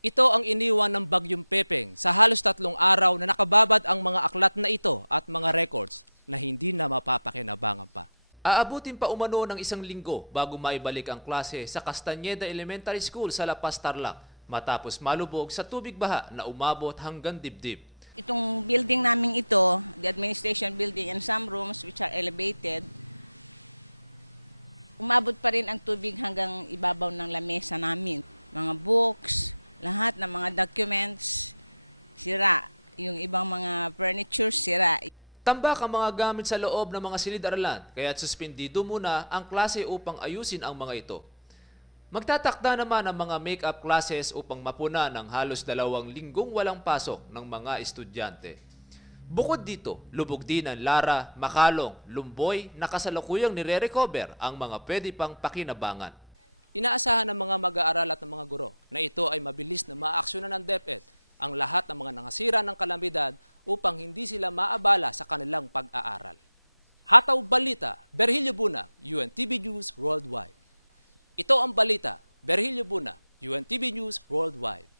Ito ang iniwan ng Bagyong Pepeng sa halos 3 araw na nakababad ang mga aklat na ito at mga records na hindi na mapapakinabangan pa. Aabutin pa umano ng 1 linggo bago maibalik ang klase sa Castañeda Elementary School sa La Paz, Tarlac matapos malubog sa tubig baha na umabot hanggang dibdib. Itong building namin ito, the administration building and some rooms which are elevated, umabot pa rin ang tubig hanggang ibabaw ng lamesa namin. Mga books, lahat ng mga documents, sira. Yung ibang mga furniture, sira. Tambak ang mga gamit sa loob ng mga silid-aralan kaya't suspendido muna ang klase upang ayusin ang mga ito. Magtatakda naman ang mga make-up classes upang mapuna ng halos 2 linggong walang pasok ng mga estudyante. Bukod dito, lubog din ang Lara, Makalong, Lumboy na kasalukuyang nire-recover ang mga pwede pang pakinabangan. Inaasahan ng mga mag-aaral at ng mga guro na ito ay mabilis na maaaksyonan ng DepEd ang lahat ng mga nangasira ng kalamidad upang hindi sila maabala sa kanilang pag-aaral. Hataw Balita, Berhilio Buna, UNTV News Worldwide. Ito ang balita, Berhilio Buna, UNTV News Worldwide.